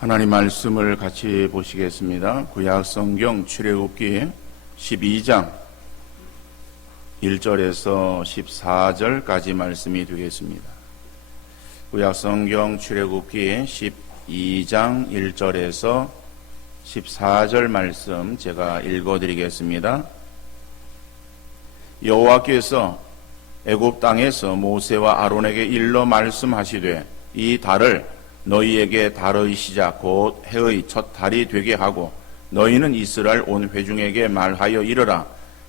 하나님 말씀을 같이 보시겠습니다. 구약성경 출애굽기 12장 1절에서 14절까지 말씀이 되겠습니다. 구약성경 출애굽기 12장 1절에서 14절 말씀 제가 읽어드리겠습니다. 여호와께서 애굽 땅에서 모세와 아론에게 일러 말씀하시되 이 달을 너희에게 달의 시작 곧 해의 첫 달이 되게 하고 너희는 이스라엘 온 회중에게 말하여 이르라.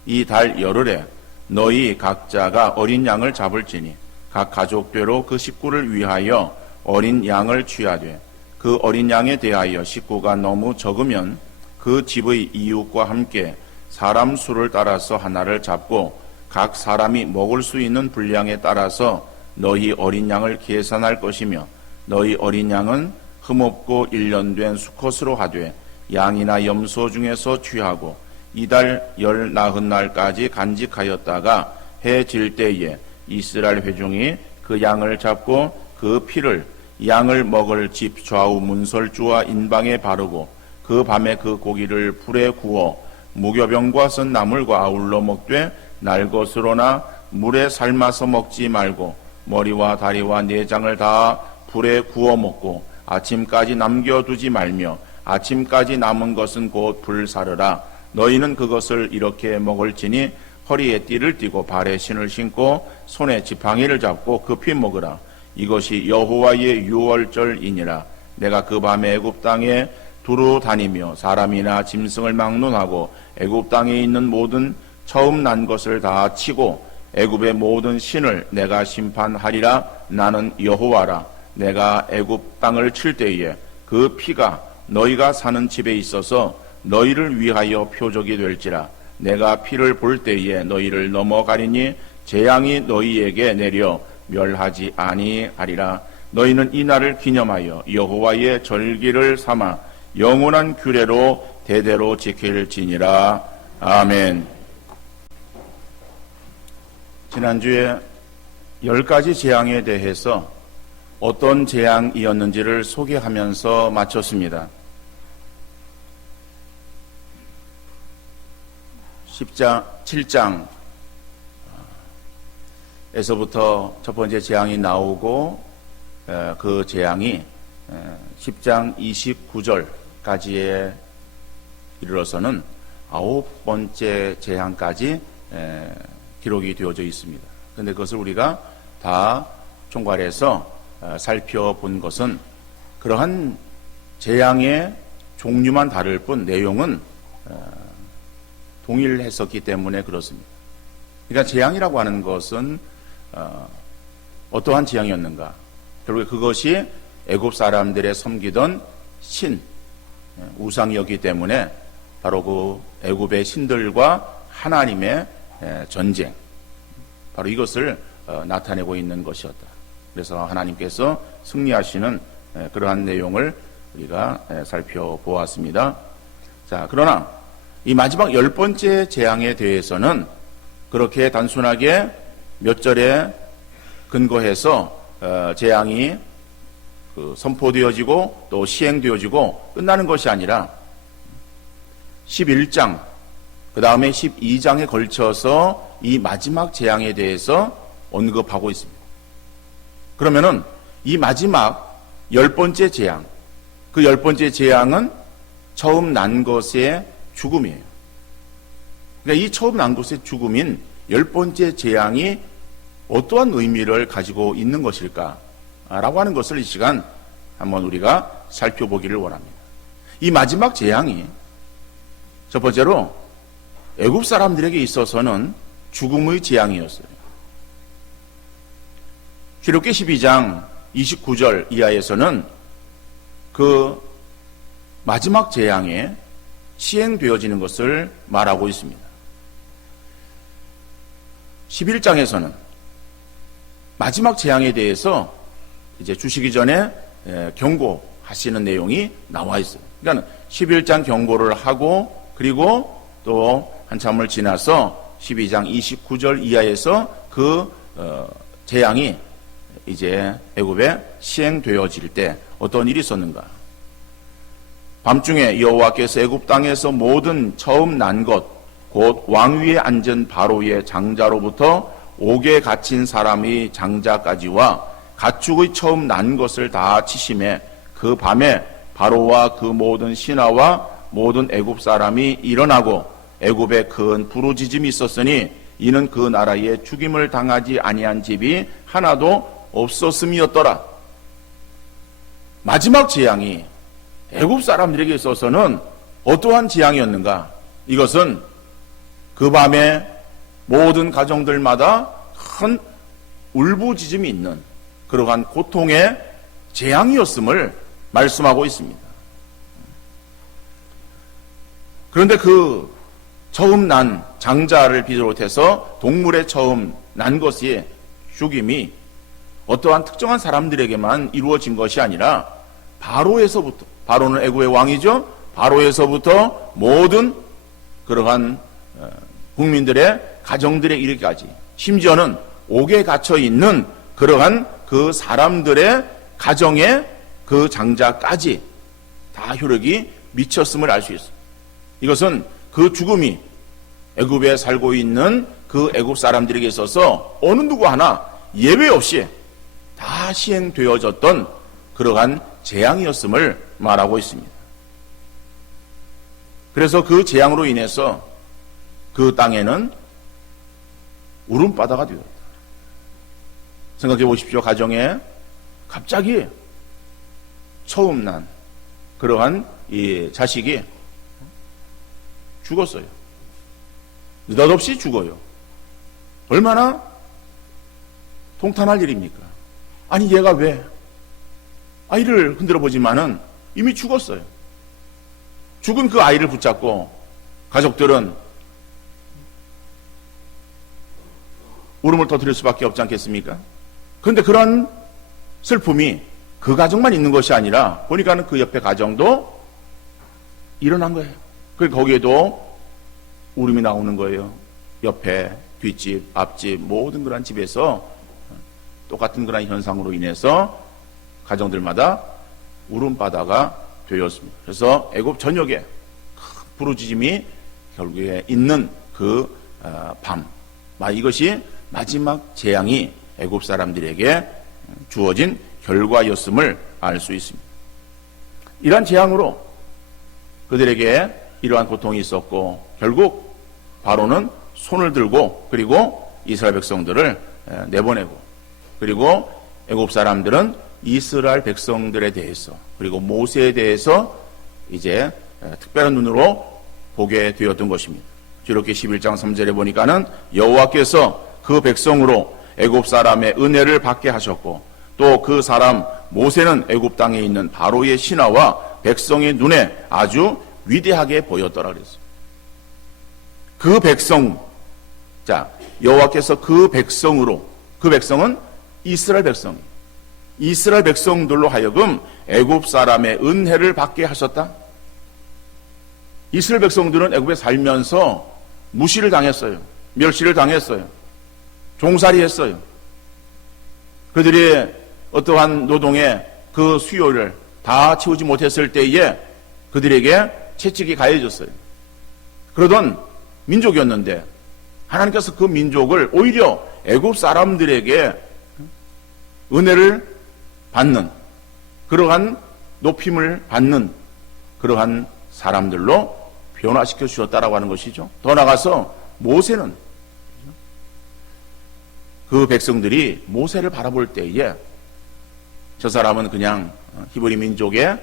이 달 열흘에 너희 각자가 어린 양을 잡을지니 각 가족대로 그 식구를 위하여 어린 양을 취하되 그 어린 양에 대하여 식구가 너무 적으면 그 집의 이웃과 함께 사람 수를 따라서 하나를 잡고 각 사람이 먹을 수 있는 분량에 따라서 너희 어린 양을 계산할 것이며 너희 어린 양은 흠없고 1년 된 수컷으로 하되 양이나 염소 중에서 취하고 이달 열 나흔 날까지 간직하였다가 해 질 때에 이스라엘 회중이 그 양을 잡고 그 피를 양을 먹을 집 좌우 문설주와 인방에 바르고 그 밤에 그 고기를 불에 구워 무교병과 선 나물과 아울러 먹되 날 것으로나 물에 삶아서 먹지 말고 머리와 다리와 내장을 다 불에 구워 먹고 아침까지 남겨두지 말며 아침까지 남은 것은 곧 불사르라. 너희는 그것을 이렇게 먹을지니 허리에 띠를 띠고 발에 신을 신고 손에 지팡이를 잡고 급히 먹으라. 이것이 여호와의 유월절이니라. 내가 그 밤에 애굽 땅에 두루 다니며 사람이나 짐승을 막론하고 애굽 땅에 있는 모든 처음 난 것을 다 치고 애굽의 모든 신을 내가 심판하리라. 나는 여호와라. 내가 애굽 땅을 칠 때에 그 피가 너희가 사는 집에 있어서 너희를 위하여 표적이 될지라. 내가 피를 볼 때에 너희를 넘어가리니 재앙이 너희에게 내려 멸하지 아니하리라. 너희는 이 날을 기념하여 여호와의 절기를 삼아 영원한 규례로 대대로 지킬지니라. 아멘. 지난주에 10가지 재앙에 대해서 어떤 재앙이었는지를 소개하면서 마쳤습니다. 7장에서부터 첫 번째 재앙이 나오고 그 재앙이 10장 29절까지에 이르러서는 9번째 재앙까지 기록이 되어져 있습니다. 그런데 그것을 우리가 다 총괄해서 살펴본 것은 그러한 재앙의 종류만 다를 뿐 내용은 동일했었기 때문에 그렇습니다. 그러니까 재앙이라고 하는 것은 어떠한 재앙이었는가? 결국에 그것이 애굽 사람들의 섬기던 신, 우상이었기 때문에 바로 그 애굽의 신들과 하나님의 전쟁, 바로 이것을 나타내고 있는 것이었다. 그래서 하나님께서 승리하시는 그러한 내용을 우리가 살펴보았습니다. 자, 그러나 이 마지막 10번째 재앙에 대해서는 그렇게 단순하게 몇 절에 근거해서 재앙이 선포되어지고 또 시행되어지고 끝나는 것이 아니라 11장 그 다음에 12장에 걸쳐서 이 마지막 재앙에 대해서 언급하고 있습니다. 그러면은 이 마지막 10번째 재앙, 그 10번째 재앙은 처음 난 것의 죽음이에요. 그러니까 이 처음 난 것의 죽음인 10번째 재앙이 어떠한 의미를 가지고 있는 것일까? 라고 하는 것을 이 시간 한번 우리가 살펴보기를 원합니다. 이 마지막 재앙이 첫 번째로 애굽 사람들에게 있어서는 죽음의 재앙이었어요. 출애굽기 12장 29절 이하에서는 그 마지막 재앙에 시행되어지는 것을 말하고 있습니다. 11장에서는 마지막 재앙에 대해서 이제 주시기 전에 경고하시는 내용이 나와 있어요. 그러니까 11장 경고를 하고 그리고 또 한참을 지나서 12장 29절 이하에서 그 재앙이 이제 애굽에 시행되어질 때 어떤 일이 있었는가? 밤중에 여호와께서 애굽 땅에서 모든 처음 난 것 곧 왕위에 앉은 바로의 장자로부터 옥에 갇힌 사람이 장자까지와 가축의 처음 난 것을 다 치심에 그 밤에 바로와 그 모든 신하와 모든 애굽 사람이 일어나고 애굽에 큰 부르짖음이 있었으니 이는 그 나라에 죽임을 당하지 아니한 집이 하나도 없었음이었더라. 마지막 재앙이 애굽 사람들에게 있어서는 어떠한 재앙이었는가? 이것은 그 밤에 모든 가정들마다 큰 울부짖음이 있는 그러한 고통의 재앙이었음을 말씀하고 있습니다. 그런데 그 처음 난 장자를 비롯해서 동물의 처음 난 것이 죽임이 어떠한 특정한 사람들에게만 이루어진 것이 아니라 바로에서부터, 바로는 애굽의 왕이죠. 바로에서부터 모든 그러한 국민들의 가정들에 이르기까지, 심지어는 옥에 갇혀 있는 그러한 그 사람들의 가정의 그 장자까지 다 효력이 미쳤음을 알 수 있습니다. 이것은 그 죽음이 애굽에 살고 있는 그 애굽 사람들에게 있어서 어느 누구 하나 예외 없이 다 시행되어졌던 그러한 재앙이었음을 말하고 있습니다. 그래서 그 재앙으로 인해서 그 땅에는 울음바다가 되었다. 생각해 보십시오. 가정에 갑자기 처음 난 그러한 이 자식이 죽었어요. 느닷없이 죽어요. 얼마나 통탄할 일입니까? 아니 얘가 왜 아이를 흔들어 보지만은 이미 죽었어요. 죽은 그 아이를 붙잡고 가족들은 울음을 터뜨릴 수밖에 없지 않겠습니까? 그런데 그런 슬픔이 그 가정만 있는 것이 아니라 보니까는 그 옆에 가정도 일어난 거예요. 그리고 거기에도 울음이 나오는 거예요. 옆에 뒷집, 앞집 모든 그런 집에서 똑같은 그런 현상으로 인해서 가정들마다 울음바다가 되었습니다. 그래서 애굽 전역에 큰 부르짖음이 결국에 있는 그 밤, 이것이 마지막 재앙이 애굽 사람들에게 주어진 결과였음을 알 수 있습니다. 이러한 재앙으로 그들에게 이러한 고통이 있었고 결국 바로는 손을 들고 그리고 이스라엘 백성들을 내보내고 그리고 애굽 사람들은 이스라엘 백성들에 대해서 그리고 모세에 대해서 이제 특별한 눈으로 보게 되었던 것입니다. 이렇게 11장 3절에 보니까는 여호와께서 그 백성으로 애굽 사람의 은혜를 받게 하셨고 또 그 사람 모세는 애굽 땅에 있는 바로의 신하와 백성의 눈에 아주 위대하게 보였더라 그랬어요. 그 백성, 자 여호와께서 그 백성으로, 그 백성은 이스라엘 백성이, 이스라엘 백성들로 하여금 애굽 사람의 은혜를 받게 하셨다. 이스라엘 백성들은 애굽에 살면서 무시를 당했어요. 멸시를 당했어요. 종살이했어요. 그들이 어떠한 노동의 그 수요를 다 채우지 못했을 때에 그들에게 채찍이 가해졌어요. 그러던 민족이었는데 하나님께서 그 민족을 오히려 애굽 사람들에게 은혜를 받는 그러한 높임을 받는 그러한 사람들로 변화시켜 주셨다라고 하는 것이죠. 더 나아가서 모세는 그 백성들이 모세를 바라볼 때에 저 사람은 그냥 히브리 민족의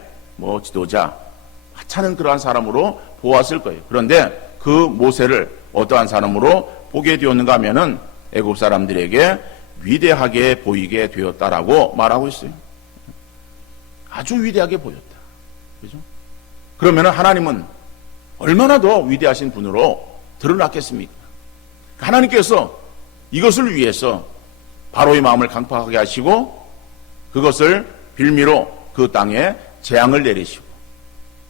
지도자, 하찮은 그러한 사람으로 보았을 거예요. 그런데 그 모세를 어떠한 사람으로 보게 되었는가 하면은 애굽 사람들에게 위대하게 보이게 되었다라고 말하고 있어요. 아주 위대하게 보였다. 그죠? 그러면 하나님은 얼마나 더 위대하신 분으로 드러났겠습니까? 하나님께서 이것을 위해서 바로의 마음을 강팍하게 하시고 그것을 빌미로 그 땅에 재앙을 내리시고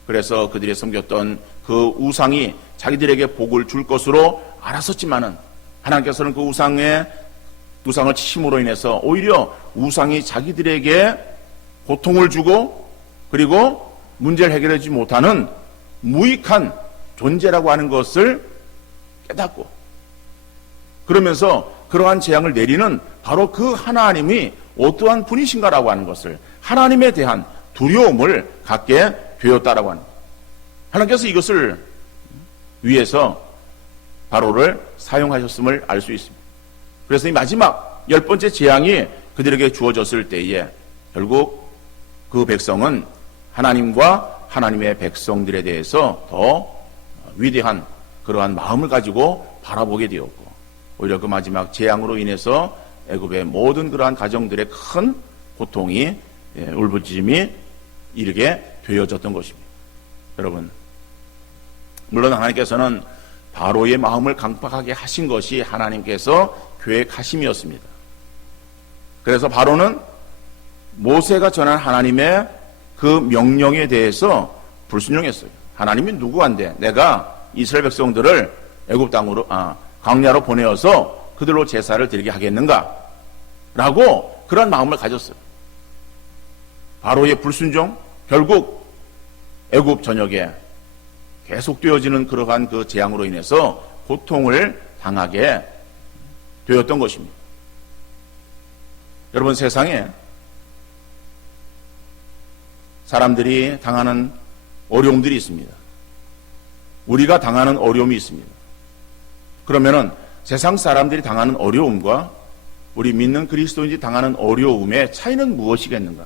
그래서 그들이 섬겼던 그 우상이 자기들에게 복을 줄 것으로 알았었지만은 하나님께서는 그 우상을 치심으로 인해서 오히려 우상이 자기들에게 고통을 주고 그리고 문제를 해결하지 못하는 무익한 존재라고 하는 것을 깨닫고, 그러면서 그러한 재앙을 내리는 바로 그 하나님이 어떠한 분이신가라고 하는 것을, 하나님에 대한 두려움을 갖게 되었다라고 하는 거예요. 하나님께서 이것을 위해서 바로를 사용하셨음을 알 수 있습니다. 그래서 이 마지막 10번째 재앙이 그들에게 주어졌을 때에 결국 그 백성은 하나님과 하나님의 백성들에 대해서 더 위대한 그러한 마음을 가지고 바라보게 되었고, 오히려 그 마지막 재앙으로 인해서 애굽의 모든 그러한 가정들의 큰 고통이, 울부짖음이 이르게 되어졌던 것입니다. 여러분, 물론 하나님께서는 바로의 마음을 강팍하게 하신 것이 하나님께서 계획하심이었습니다. 그래서 바로는 모세가 전한 하나님의 그 명령에 대해서 불순종했어요. 하나님이 누구한테 내가 이스라엘 백성들을 애굽 땅으로 광야로 보내어서 그들로 제사를 드리게 하겠는가? 라고 그런 마음을 가졌어요. 바로의 불순종, 결국 애굽 전역에 계속되어지는 그러한 그 재앙으로 인해서 고통을 당하게 되었던 것입니다. 여러분, 세상에 사람들이 당하는 어려움들이 있습니다. 우리가 당하는 어려움이 있습니다. 그러면은 세상 사람들이 당하는 어려움과 우리 믿는 그리스도인들이 당하는 어려움의 차이는 무엇이겠는가?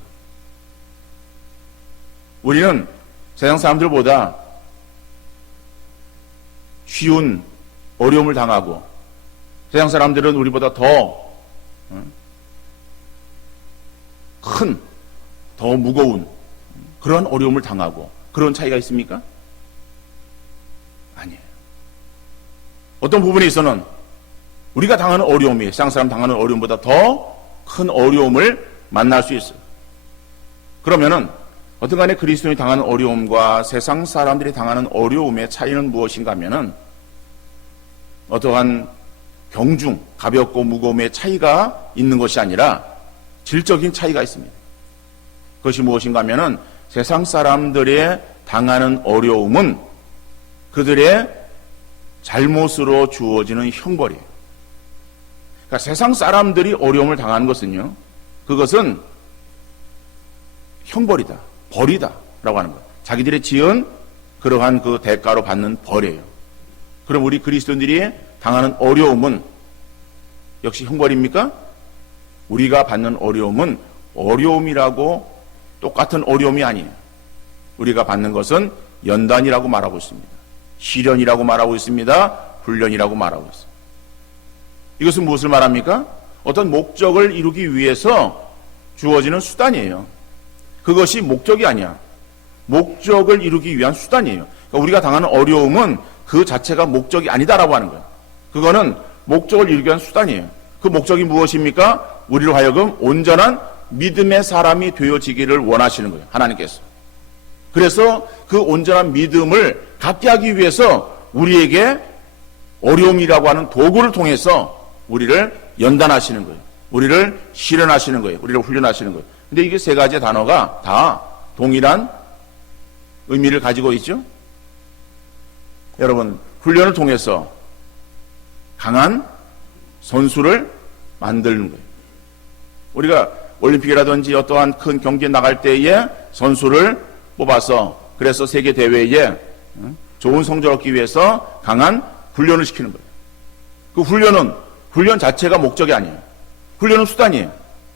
우리는 세상 사람들보다 쉬운 어려움을 당하고, 세상 사람들은 우리보다 더 큰, 더 무거운 그런 어려움을 당하고, 그런 차이가 있습니까? 아니에요. 어떤 부분에 있어서는 우리가 당하는 어려움이 세상 사람 당하는 어려움보다 더 큰 어려움을 만날 수 있어요. 그러면은 어떤 간에 그리스도인이 당하는 어려움과 세상 사람들이 당하는 어려움의 차이는 무엇인가 하면은 어떠한 경중, 가볍고 무거움의 차이가 있는 것이 아니라 질적인 차이가 있습니다. 그것이 무엇인가 하면은 세상 사람들의 당하는 어려움은 그들의 잘못으로 주어지는 형벌이에요. 그러니까 세상 사람들이 어려움을 당하는 것은요, 그것은 형벌이다, 벌이다 라고 하는 거예요. 자기들이 지은 그러한 그 대가로 받는 벌이에요. 그럼 우리 그리스도인들이 당하는 어려움은 역시 형벌입니까? 우리가 받는 어려움은 어려움이라고 똑같은 어려움이 아니에요. 우리가 받는 것은 연단이라고 말하고 있습니다. 시련이라고 말하고 있습니다. 훈련이라고 말하고 있습니다. 이것은 무엇을 말합니까? 어떤 목적을 이루기 위해서 주어지는 수단이에요. 그것이 목적이 아니야. 목적을 이루기 위한 수단이에요. 그러니까 우리가 당하는 어려움은 그 자체가 목적이 아니다라고 하는 거예요. 그거는 목적을 이루기 위한 수단이에요. 그 목적이 무엇입니까? 우리로 하여금 온전한 믿음의 사람이 되어지기를 원하시는 거예요. 하나님께서. 그래서 그 온전한 믿음을 갖게 하기 위해서 우리에게 어려움이라고 하는 도구를 통해서 우리를 연단하시는 거예요. 우리를 실현하시는 거예요. 우리를 훈련하시는 거예요. 근데 이게 세 가지 단어가 다 동일한 의미를 가지고 있죠. 여러분, 훈련을 통해서 강한 선수를 만드는 거예요. 우리가 올림픽이라든지 어떠한 큰 경기에 나갈 때에 선수를 뽑아서 그래서 세계 대회에 좋은 성적을 얻기 위해서 강한 훈련을 시키는 거예요. 그 훈련 자체가 목적이 아니에요. 훈련은 수단이에요.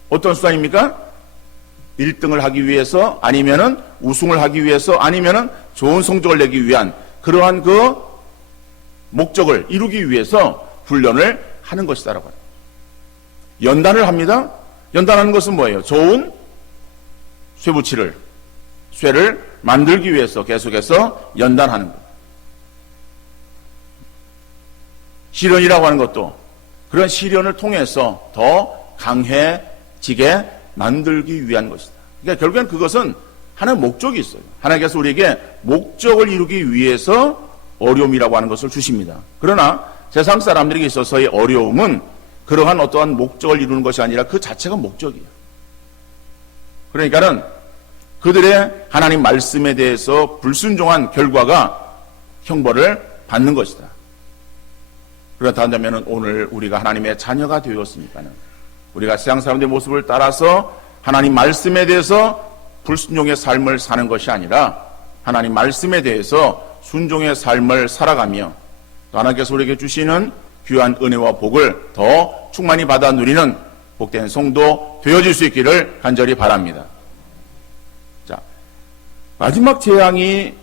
어떤 수단입니까? 1등을 하기 위해서, 아니면은 우승을 하기 위해서, 아니면은 좋은 성적을 내기 위한 그러한 그 목적을 이루기 위해서 훈련을 하는 것이다라고 합니다. 연단을 합니다. 연단하는 것은 뭐예요? 좋은 쇠를 만들기 위해서 계속해서 연단하는 거예요. 시련이라고 하는 것도 그런 시련을 통해서 더 강해지게 만들기 위한 것이다. 그러니까 결국엔 그것은 하나의 목적이 있어요. 하나님께서 우리에게 목적을 이루기 위해서 어려움이라고 하는 것을 주십니다. 그러나 세상 사람들에게 있어서의 어려움은 그러한 어떠한 목적을 이루는 것이 아니라 그 자체가 목적이에요. 그러니까는 그들의 하나님 말씀에 대해서 불순종한 결과가 형벌을 받는 것이다. 그렇다면 오늘 우리가 하나님의 자녀가 되었으니까는 우리가 세상 사람들의 모습을 따라서 하나님 말씀에 대해서 불순종의 삶을 사는 것이 아니라 하나님 말씀에 대해서 순종의 삶을 살아가며 또 하나님께서 우리에게 주시는 귀한 은혜와 복을 더 충만히 받아 누리는 복된 성도 되어질 수 있기를 간절히 바랍니다. 자, 마지막 재앙이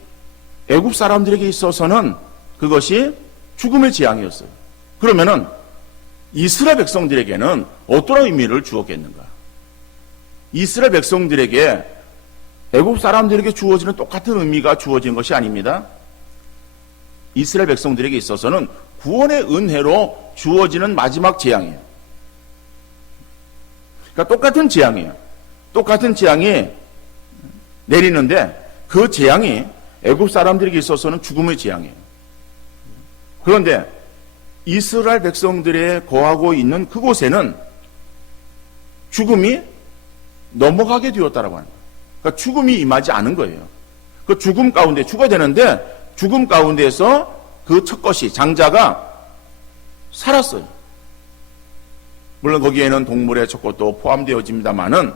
애굽 사람들에게 있어서는 그것이 죽음의 재앙이었어요. 그러면은 이스라엘 백성들에게는 어떤 의미를 주었겠는가? 이스라엘 백성들에게 애굽 사람들에게 주어지는 똑같은 의미가 주어진 것이 아닙니다. 이스라엘 백성들에게 있어서는 구원의 은혜로 주어지는 마지막 재앙이에요. 그러니까 똑같은 재앙이에요. 똑같은 재앙이 내리는데 그 재앙이 애굽 사람들에게 있어서는 죽음의 재앙이에요. 그런데 이스라엘 백성들의 거하고 있는 그곳에는 죽음이 넘어가게 되었다라고 하는 거예요. 그러니까 죽음이 임하지 않은 거예요. 그 죽음 가운데 죽어야 되는데 죽음 가운데에서 그 첫것이 장자가 살았어요. 물론 거기에는 동물의 첫것도 포함되어집니다만은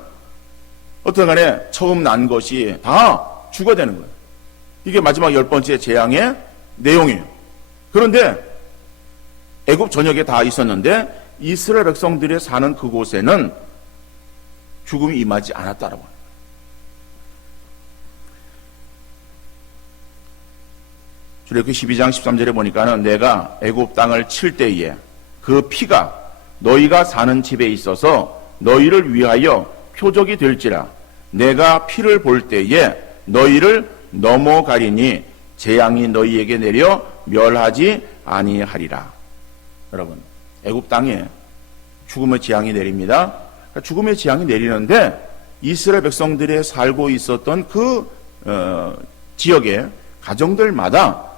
어떤 간에 처음 난 것이 다 죽어야 되는 거예요. 이게 마지막 10번째 재앙의 내용이에요. 그런데 애굽 전역에 다 있었는데 이스라엘 백성들이 사는 그곳에는 죽음이 임하지 않았다라고 합니다. 출애굽기 12장 13절에 보니까는 내가 애굽 땅을 칠 때에 그 피가 너희가 사는 집에 있어서 너희를 위하여 표적이 될지라 내가 피를 볼 때에 너희를 넘어가리니 재앙이 너희에게 내려 멸하지 아니하리라. 여러분, 애굽 땅에 죽음의 재앙이 내립니다. 죽음의 재앙이 내리는데 이스라엘 백성들이 살고 있었던 그 지역의 가정들마다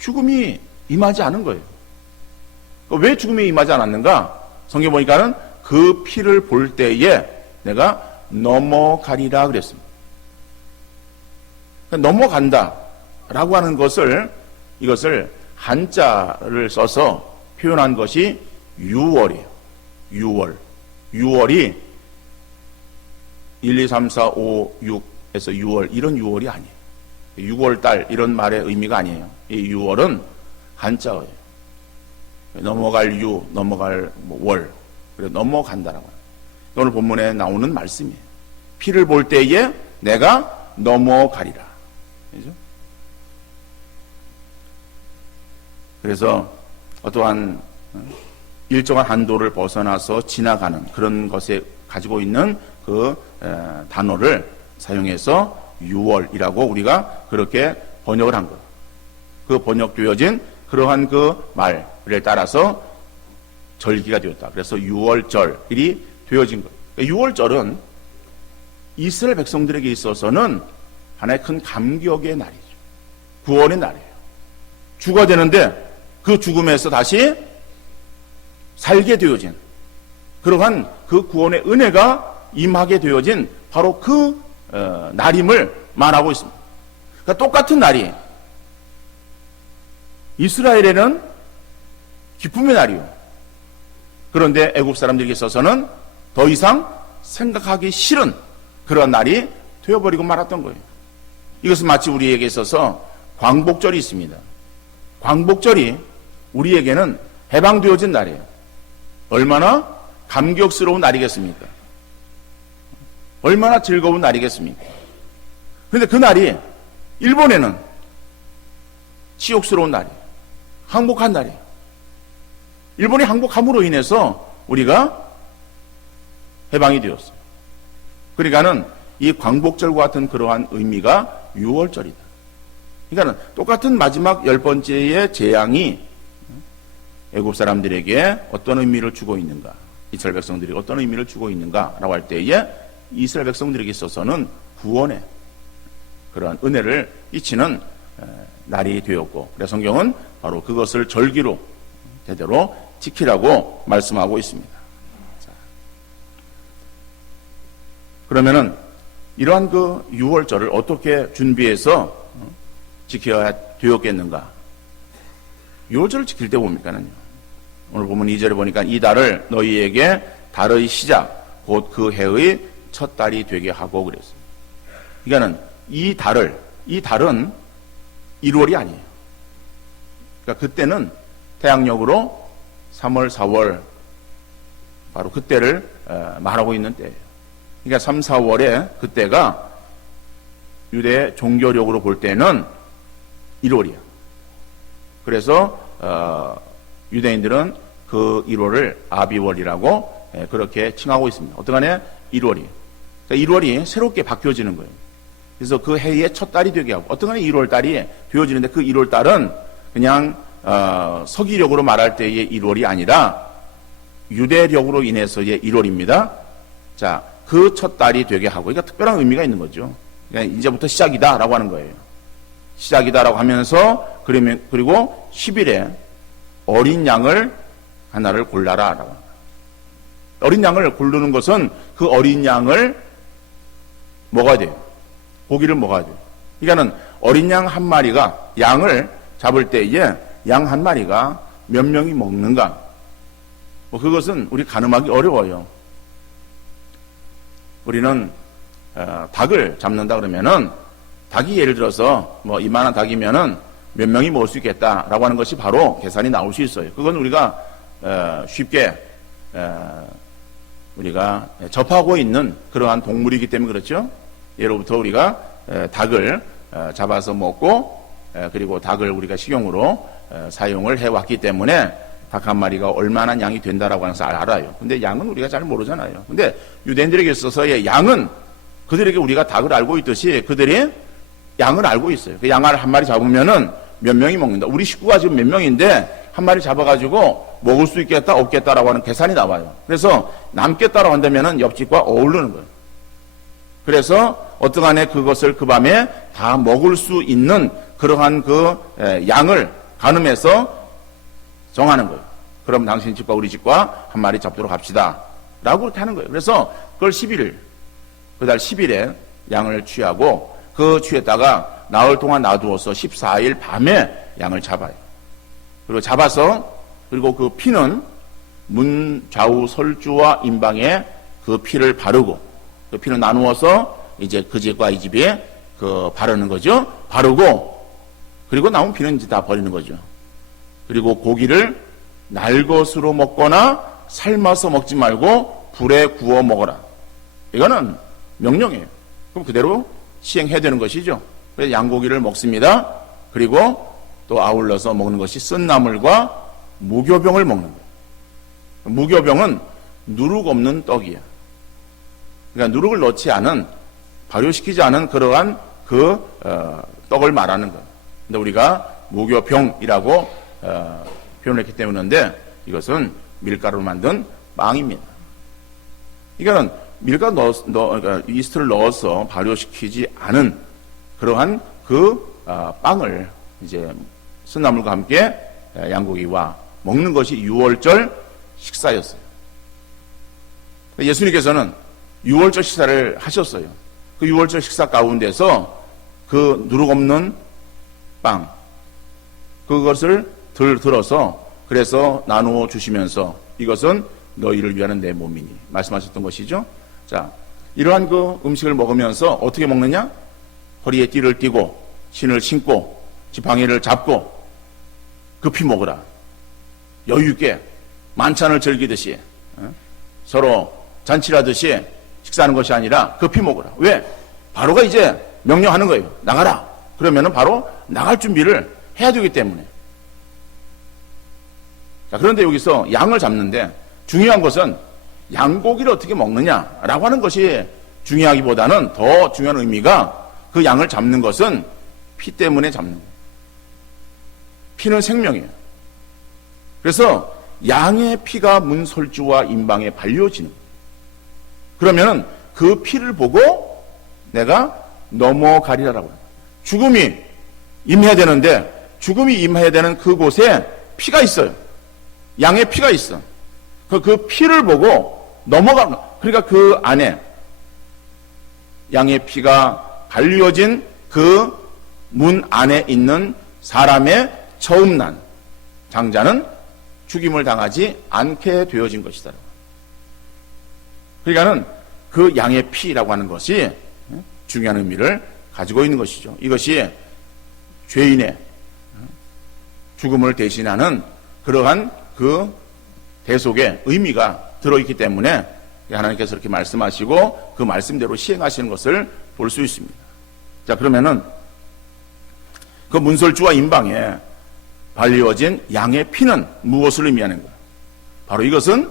죽음이 임하지 않은 거예요. 왜 죽음이 임하지 않았는가? 성경 보니까는 그 피를 볼 때에 내가 넘어가리라 그랬습니다. 넘어간다 라고 하는 이것을 한자를 써서 표현한 것이 유월이에요. 유월이 1, 2, 3, 4, 5, 6에서 6월 이런 6월이 아니에요. 6월달 이런 말의 의미가 아니에요. 이 6월은 한자어예요. 넘어갈 넘어갈 월, 그래 넘어간다라고 해요. 오늘 본문에 나오는 말씀이에요. 피를 볼 때에 내가 넘어가리라. 그죠? 그래서 어떠한 일정한 한도를 벗어나서 지나가는 그런 것에 가지고 있는 그 단어를 사용해서 6월이라고 우리가 그렇게 번역을 한 거예요. 그 번역되어진 그러한 그 말을 따라서 절기가 되었다. 그래서 6월절이 되어진 거예요. 6월절은 이스라엘 백성들에게 있어서는 하나의 큰 감격의 날이죠. 구원의 날이에요. 죽어야 되는데 그 죽음에서 다시 살게 되어진 그러한 그 구원의 은혜가 임하게 되어진 바로 그 날임을 말하고 있습니다. 그러니까 똑같은 날이 이스라엘에는 기쁨의 날이요. 그런데 애굽 사람들에게 있어서는 더 이상 생각하기 싫은 그런 날이 되어버리고 말았던 거예요. 이것은 마치 우리에게 있어서 광복절이 있습니다. 광복절이 우리에게는 해방되어진 날이에요. 얼마나 감격스러운 날이겠습니까? 얼마나 즐거운 날이겠습니까? 그런데 그 날이 일본에는 치욕스러운 날이에요. 항복한 날이에요. 일본이 항복함으로 인해서 우리가 해방이 되었어요. 그러니까는 이 광복절과 같은 그러한 의미가 6월절이다. 그러니까는 똑같은 마지막 10번째의 재앙이 애굽 사람들에게 어떤 의미를 주고 있는가, 이스라엘 백성들이 어떤 의미를 주고 있는가라고 할 때에 이스라엘 백성들에게 있어서는 구원의 그러한 은혜를 끼치는 날이 되었고, 그래서 성경은 바로 그것을 절기로 제대로 지키라고 말씀하고 있습니다. 자, 그러면은 이러한 그 유월절을 어떻게 준비해서 지켜야 되었겠는가? 유월절을 지킬 때 뭡니까는요? 오늘 보면 2절에 보니까 이 달을 너희에게 달의 시작 곧 그 해의 첫 달이 되게 하고 그랬어요. 그러니까는 이 달은 1월이 아니에요. 그러니까 그때는 태양력으로 3월, 4월 바로 그때를 말하고 있는 때예요. 그러니까 3, 4월에 그때가 유대 종교력으로 볼 때는 1월이야. 그래서 유대인들은 그 1월을 아비월이라고 그렇게 칭하고 있습니다. 어떡하네? 1월이. 그러니까 1월이 새롭게 바뀌어지는 거예요. 그래서 그 해의 첫 달이 되게 하고 어떡하네 1월 달이 되어지는데 그 1월 달은 그냥 서기력으로 말할 때의 1월이 아니라 유대력으로 인해서의 1월입니다. 자, 그 첫 달이 되게 하고, 그러니까 특별한 의미가 있는 거죠. 그러니까 이제부터 시작이다라고 하는 거예요. 시작이다라고 하면서, 그리고 10일에 어린 양을 하나를 골라라라고 합니다. 어린 양을 고르는 것은 그 어린 양을 먹어야 돼요. 고기를 먹어야 돼요. 그러니까는 어린 양 한 마리가, 양을 잡을 때에 양 한 마리가 몇 명이 먹는가? 그것은 우리 가늠하기 어려워요. 우리는 닭을 잡는다 그러면은 닭이 예를 들어서 뭐 이만한 닭이면은 몇 명이 먹을 수 있겠다라고 하는 것이 바로 계산이 나올 수 있어요. 그건 우리가 쉽게 우리가 접하고 있는 그러한 동물이기 때문에 그렇죠. 예로부터 우리가 닭을 잡아서 먹고 그리고 닭을 우리가 식용으로 사용을 해왔기 때문에 닭 한 마리가 얼마나 양이 된다라고 하는 것을 알아요. 근데 양은 우리가 잘 모르잖아요. 근데 유대인들에게 있어서의 양은 그들에게 우리가 닭을 알고 있듯이 그들이 양을 알고 있어요. 그 양을 한 마리 잡으면은 몇 명이 먹는다. 우리 식구가 지금 몇 명인데 한 마리 잡아가지고 먹을 수 있겠다 없겠다라고 하는 계산이 나와요. 그래서 남겠다라고 한다면은 옆집과 어울리는 거예요. 그래서 어떠간에 그것을 그 밤에 다 먹을 수 있는 그러한 그 양을 가늠해서 정하는 거예요. 그럼 당신 집과 우리 집과 한 마리 잡도록 합시다. 라고 그렇게 하는 거예요. 그래서 그걸 11일, 그달 10일에 양을 취하고 그 취했다가 나흘 동안 놔두어서 14일 밤에 양을 잡아요. 그리고 잡아서 그리고 그 피는 문 좌우 설주와 임방에 그 피를 바르고 그 피는 나누어서 이제 그 집과 이 집에 그 바르는 거죠. 바르고 그리고 남은 피는 이제 다 버리는 거죠. 그리고 고기를 날 것으로 먹거나 삶아서 먹지 말고 불에 구워 먹어라. 이거는 명령이에요. 그럼 그대로 시행해야 되는 것이죠. 그래서 양고기를 먹습니다. 그리고 또 아울러서 먹는 것이 쓴나물과 무교병을 먹는 거예요. 무교병은 누룩 없는 떡이야. 그러니까 누룩을 넣지 않은, 발효시키지 않은 그러한 그 떡을 말하는 거예요. 근데 우리가 무교병이라고 표현했기 때문인데 이것은 밀가루로 만든 빵입니다. 이거는 밀가루 그러니까 이스트를 넣어서 발효시키지 않은 그러한 그 빵을 이제 쓴나물과 함께 양고기와 먹는 것이 유월절 식사였어요. 예수님께서는 유월절 식사를 하셨어요. 그 유월절 식사 가운데서 그 누룩 없는 빵, 그것을 들어서 그래서 나누어 주시면서 이것은 너희를 위하는 내 몸이니 말씀하셨던 것이죠. 자, 이러한 그 음식을 먹으면서 어떻게 먹느냐? 허리에 띠를 띠고 신을 신고 지팡이를 잡고 급히 먹으라. 여유있게 만찬을 즐기듯이 서로 잔치라듯이 식사하는 것이 아니라 급히 먹으라. 왜? 바로가 이제 명령하는 거예요. 나가라. 그러면은 바로 나갈 준비를 해야 되기 때문에. 자, 그런데 여기서 양을 잡는데 중요한 것은 양고기를 어떻게 먹느냐라고 하는 것이 중요하기보다는 더 중요한 의미가 그 양을 잡는 것은 피 때문에 잡는 거예요. 피는 생명이에요. 그래서 양의 피가 문설주와 임방에 발려지는 거예요. 그러면은 그 피를 보고 내가 넘어가리라라고 해요. 죽음이 임해야 되는데 죽음이 임해야 되는 그곳에 피가 있어요. 양의 피가 있어. 그 피를 보고 넘어가는 거예요. 그러니까 그 안에 양의 피가 발리어진 그 문 안에 있는 사람의 처음 난 장자는 죽임을 당하지 않게 되어진 것이다. 그러니까는 그 양의 피라고 하는 것이 중요한 의미를 가지고 있는 것이죠. 이것이 죄인의 죽음을 대신하는 그러한 그 대속의 의미가 들어있기 때문에 하나님께서 이렇게 말씀하시고 그 말씀대로 시행하시는 것을 볼 수 있습니다. 자, 그러면은 그 문설주와 임방에 발리어진 양의 피는 무엇을 의미하는 거예요? 바로 이것은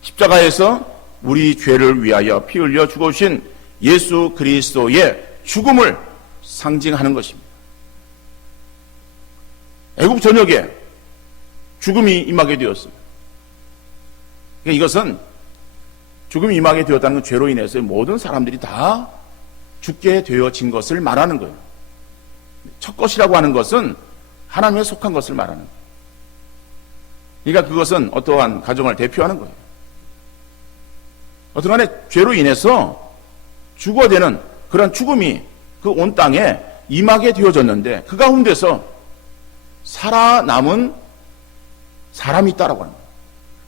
십자가에서 우리 죄를 위하여 피 흘려 죽으신 예수 그리스도의 죽음을 상징하는 것입니다. 애굽 전역에 죽음이 임하게 되었습니다. 그러니까 이것은 죽음이 임하게 되었다는 건 죄로 인해서 모든 사람들이 다 죽게 되어진 것을 말하는 거예요. 첫 것이라고 하는 것은 하나님에 속한 것을 말하는 거예요. 그러니까 그것은 어떠한 가정을 대표하는 거예요. 어떠간에 죄로 인해서 죽어야 되는 그런 죽음이 그 온 땅에 임하게 되어졌는데 그 가운데서 살아남은 사람이 있다라고 하는 거예요.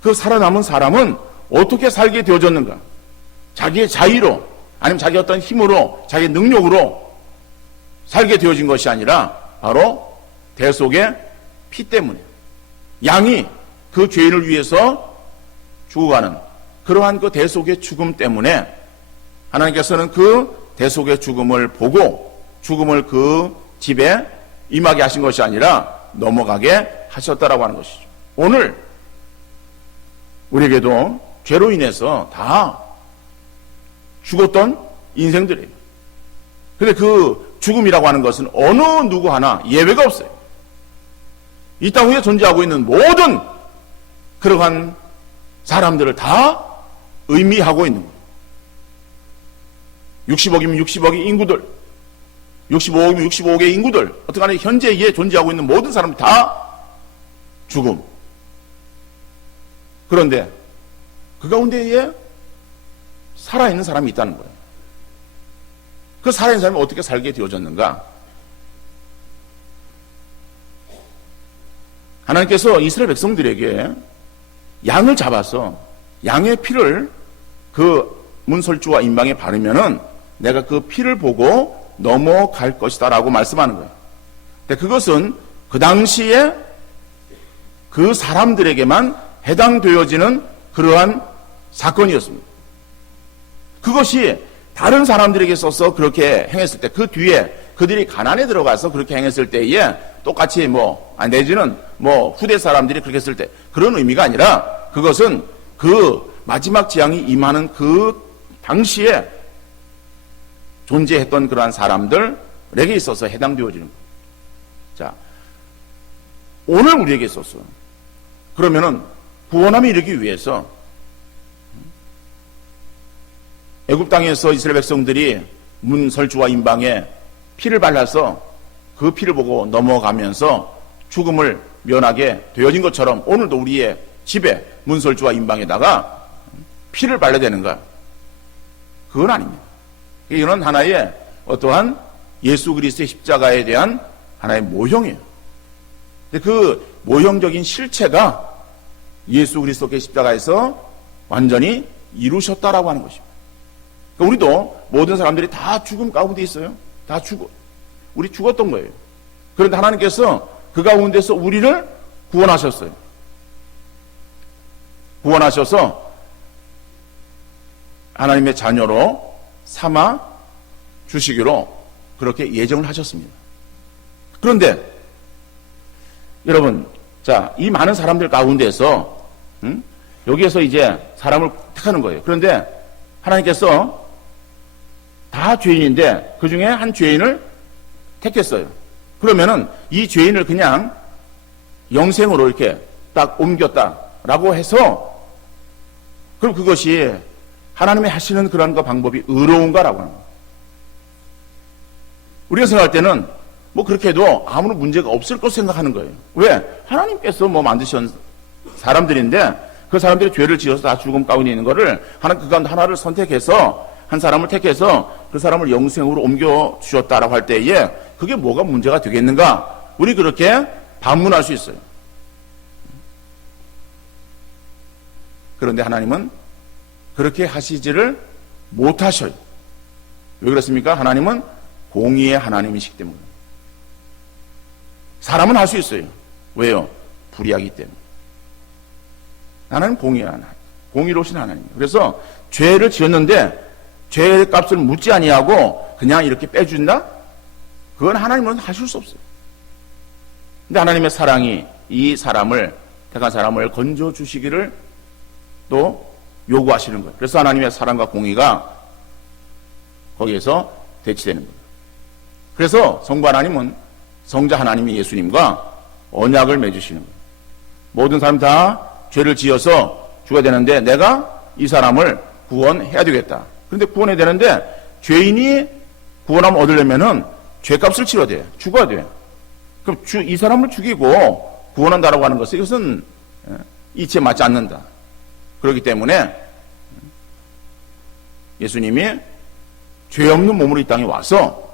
그 살아남은 사람은 어떻게 살게 되어졌는가? 자기의 자의로 아니면 자기 어떤 힘으로 자기의 능력으로 살게 되어진 것이 아니라 바로 대속의 피 때문에 양이 그 죄인을 위해서 죽어가는 그러한 그 대속의 죽음 때문에 하나님께서는 그 대속의 죽음을 보고 죽음을 그 집에 임하게 하신 것이 아니라 넘어가게 하셨다라고 하는 것이죠. 오늘 우리에게도 죄로 인해서 다 죽었던 인생들이에요. 근데 그 죽음이라고 하는 것은 어느 누구 하나 예외가 없어요. 이 땅 위에 존재하고 있는 모든 그러한 사람들을 다 의미하고 있는 거예요. 60억이면 60억의 인구들, 65억이면 65억의 인구들, 어떻게 현재에 존재하고 있는 모든 사람들 다 죽음. 그런데 그 가운데에 살아있는 사람이 있다는 거예요. 그 살아있는 사람이 어떻게 살게 되어졌는가? 하나님께서 이스라엘 백성들에게 양을 잡아서 양의 피를 그 문설주와 임방에 바르면은 내가 그 피를 보고 넘어갈 것이다 라고 말씀하는 거예요. 근데 그것은 그 당시에 그 사람들에게만 해당되어지는 그러한 사건이었습니다. 그것이 다른 사람들에게 있어서 그렇게 행했을 때, 그 뒤에 그들이 가나안에 들어가서 그렇게 행했을 때에 똑같이 내지는 후대 사람들이 그렇게 했을 때 그런 의미가 아니라 그것은 그 마지막 재앙이 임하는 그 당시에 존재했던 그러한 사람들에게 있어서 해당되어지는 거예요. 자, 오늘 우리에게 있어서 그러면은 구원함에 이르기 위해서 애굽 땅에서 이스라엘 백성들이 문설주와 임방에 피를 발라서 그 피를 보고 넘어가면서 죽음을 면하게 되어진 것처럼 오늘도 우리의 집에 문설주와 임방에다가 피를 발라야 되는가? 그건 아닙니다. 이건 하나의 어떠한 예수 그리스도의 십자가에 대한 하나의 모형이에요. 근데 그 모형적인 실체가 예수 그리스도의 십자가에서 완전히 이루셨다라고 하는 것입니다. 그러니까 우리도 모든 사람들이 다 죽음 가운데 있어요. 다 우리 죽었던 거예요. 그런데 하나님께서 그 가운데서 우리를 구원하셨어요. 구원하셔서 하나님의 자녀로 삼아 주시기로 그렇게 예정을 하셨습니다. 그런데 여러분, 자, 이 많은 사람들 가운데서 여기에서 이제 사람을 택하는 거예요. 그런데 하나님께서 다 죄인인데 그 중에 한 죄인을 택했어요. 그러면은 이 죄인을 그냥 영생으로 이렇게 딱 옮겼다라고 해서 그럼 그것이 하나님이 하시는 그런 방법이 의로운가라고 하는 거예요. 우리가 생각할 때는 그렇게 해도 아무런 문제가 없을 것으로 생각하는 거예요. 왜? 하나님께서 만드신 사람들인데 그 사람들이 죄를 지어서 다 죽음 가운데 있는 거를 그 가운데 하나를 선택해서 한 사람을 택해서 그 사람을 영생으로 옮겨 주셨다라고 할 때에 그게 뭐가 문제가 되겠는가? 우리 그렇게 반문할 수 있어요. 그런데 하나님은 그렇게 하시지를 못하셔요. 왜 그렇습니까? 하나님은 공의의 하나님이시기 때문에. 사람은 할 수 있어요. 왜요? 불의하기 때문에. 하나님은 공의의 하나님, 공의로우신 하나님이에요. 그래서 죄를 지었는데 죄의 값을 묻지 아니하고 그냥 이렇게 빼준다? 그건 하나님은 하실 수 없어요. 근데 하나님의 사랑이 이 사람을, 택한 사람을 건져주시기를 또 요구하시는 거예요. 그래서 하나님의 사랑과 공의가 거기에서 대치되는 거예요. 그래서 성부 하나님은 성자 하나님이 예수님과 언약을 맺으시는 거예요. 모든 사람 다 죄를 지어서 죽어야 되는데 내가 이 사람을 구원해야 되겠다. 그런데 구원해야 되는데 죄인이 구원함을 얻으려면은 죄값을 치러야 돼. 죽어야 돼. 그럼 이 사람을 죽이고 구원한다라고 하는 것은 이것은 이치에 맞지 않는다. 그렇기 때문에 예수님이 죄 없는 몸으로 이 땅에 와서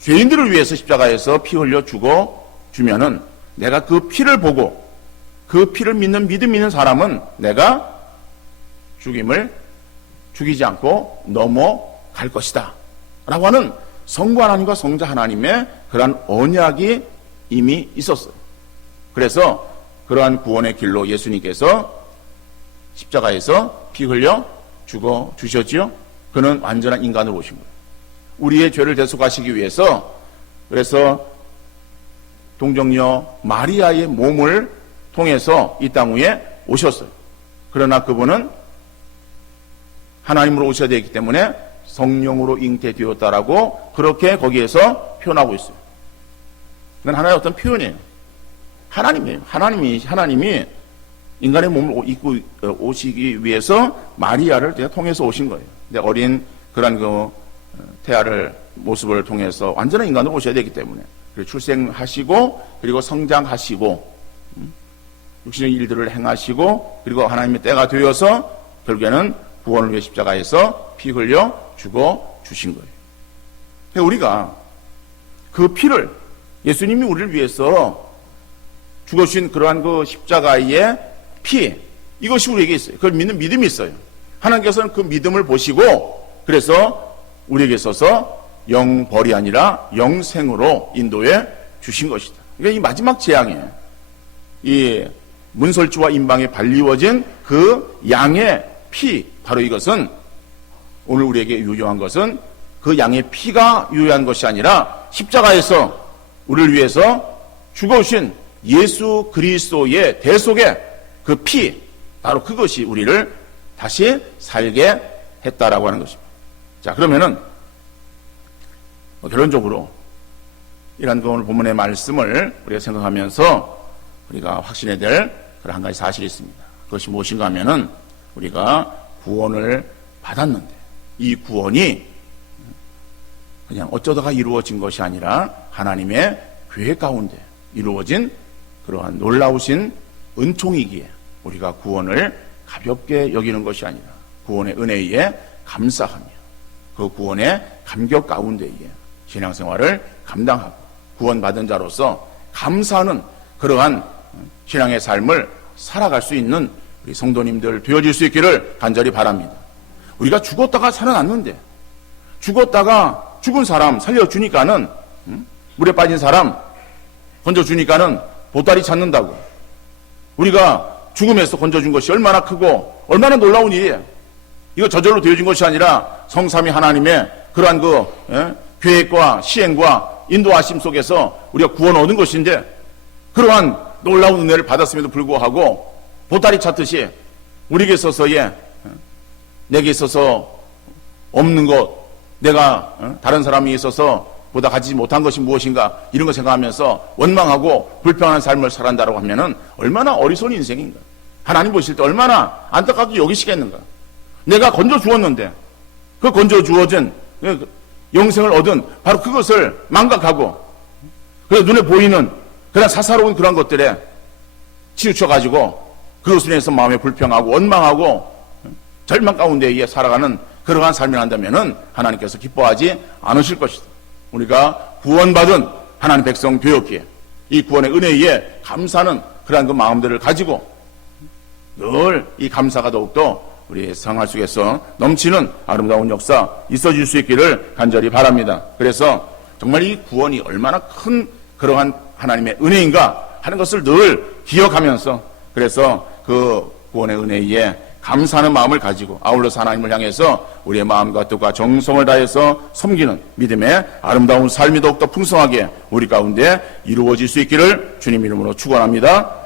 죄인들을 위해서 십자가에서 피 흘려 죽어 주면은 내가 그 피를 보고 그 피를 믿는 믿음 있는 사람은 내가 죽이지 않고 넘어갈 것이다 라고 하는 성부 하나님과 성자 하나님의 그러한 언약이 이미 있었어요. 그래서 그러한 구원의 길로 예수님께서 십자가에서 피 흘려 죽어 주셨지요. 그는 완전한 인간으로 오신 거예요. 우리의 죄를 대속하시기 위해서. 그래서 동정녀 마리아의 몸을 통해서 이 땅 위에 오셨어요. 그러나 그분은 하나님으로 오셔야 되기 때문에 성령으로 잉태되었다라고 그렇게 거기에서 표현하고 있어요. 이건 하나의 어떤 표현이에요. 하나님이에요. 하나님이 인간의 몸을 입고 오시기 위해서 마리아를 통해서 오신 거예요. 근데 어린 그런 그 태아를 모습을 통해서 완전한 인간으로 오셔야 되기 때문에 출생하시고 그리고 성장하시고 육신의 일들을 행하시고 그리고 하나님의 때가 되어서 결국에는 구원을 위해 십자가에서 피 흘려 죽어 주신 거예요. 그러니까 우리가 그 피를 예수님이 우리를 위해서 죽어주신 그러한 그 십자가의 피, 이것이 우리에게 있어요. 그걸 믿는 믿음이 있어요. 하나님께서는 그 믿음을 보시고 그래서 우리에게 있어서 영벌이 아니라 영생으로 인도해 주신 것이다. 그러니까 이 마지막 재앙에 이 문설주와 임방에 발리워진 그 양의 피, 바로 이것은 오늘 우리에게 유효한 것은 그 양의 피가 유효한 것이 아니라 십자가에서 우리를 위해서 죽어오신 예수 그리스도의 대속의 그 피, 바로 그것이 우리를 다시 살게 했다라고 하는 것입니다. 자, 그러면은 결론적으로 이러한 오늘 본문의 말씀을 우리가 생각하면서 우리가 확신해야 될 그런 한 가지 사실이 있습니다. 그것이 무엇인가 하면은 우리가 구원을 받았는데 이 구원이 그냥 어쩌다가 이루어진 것이 아니라 하나님의 계획 가운데 이루어진 그러한 놀라우신 은총이기에 우리가 구원을 가볍게 여기는 것이 아니라 구원의 은혜에 감사하며 그 구원의 감격 가운데에 신앙생활을 감당하고 구원받은 자로서 감사하는 그러한 신앙의 삶을 살아갈 수 있는 우리 성도님들 되어질 수 있기를 간절히 바랍니다. 우리가 죽었다가 살아났는데 죽었다가 죽은 사람 살려주니까는 물에 빠진 사람 건져주니까는 보따리 찾는다고 우리가 죽음에서 건져준 것이 얼마나 크고 얼마나 놀라운 일이에요. 이거 저절로 되어진 것이 아니라 성삼위 하나님의 그러한 그 계획과 시행과 인도하심 속에서 우리가 구원 얻은 것인데 그러한 놀라운 은혜를 받았음에도 불구하고 보따리 찾듯이 우리에게 있어서의 내게 있어서 없는 것, 내가 다른 사람이 있어서 보다 가지지 못한 것이 무엇인가 이런 거 생각하면서 원망하고 불평하는 삶을 살아간다고 하면은 얼마나 어리석은 인생인가. 하나님 보실 때 얼마나 안타깝게 여기시겠는가. 내가 건져 주었는데 그 건져 주어진 영생을 얻은 바로 그것을 망각하고 그래서 눈에 보이는 그런 사사로운 그런 것들에 치우쳐가지고 그것으로 인해서 마음에 불평하고 원망하고 절망 가운데에 살아가는 그러한 삶을 한다면은 하나님께서 기뻐하지 않으실 것이다. 우리가 구원받은 하나님 백성 되었기에 이 구원의 은혜에 감사하는 그러한 그 마음들을 가지고 늘 이 감사가 더욱더 우리 생활 속에서 넘치는 아름다운 역사 있어질 수 있기를 간절히 바랍니다. 그래서 정말 이 구원이 얼마나 큰 그러한 하나님의 은혜인가 하는 것을 늘 기억하면서 그래서 그 구원의 은혜에 감사하는 마음을 가지고 아울러서 하나님을 향해서 우리의 마음과 뜻과 정성을 다해서 섬기는 믿음의 아름다운 삶이 더욱더 풍성하게 우리 가운데 이루어질 수 있기를 주님 이름으로 축원합니다.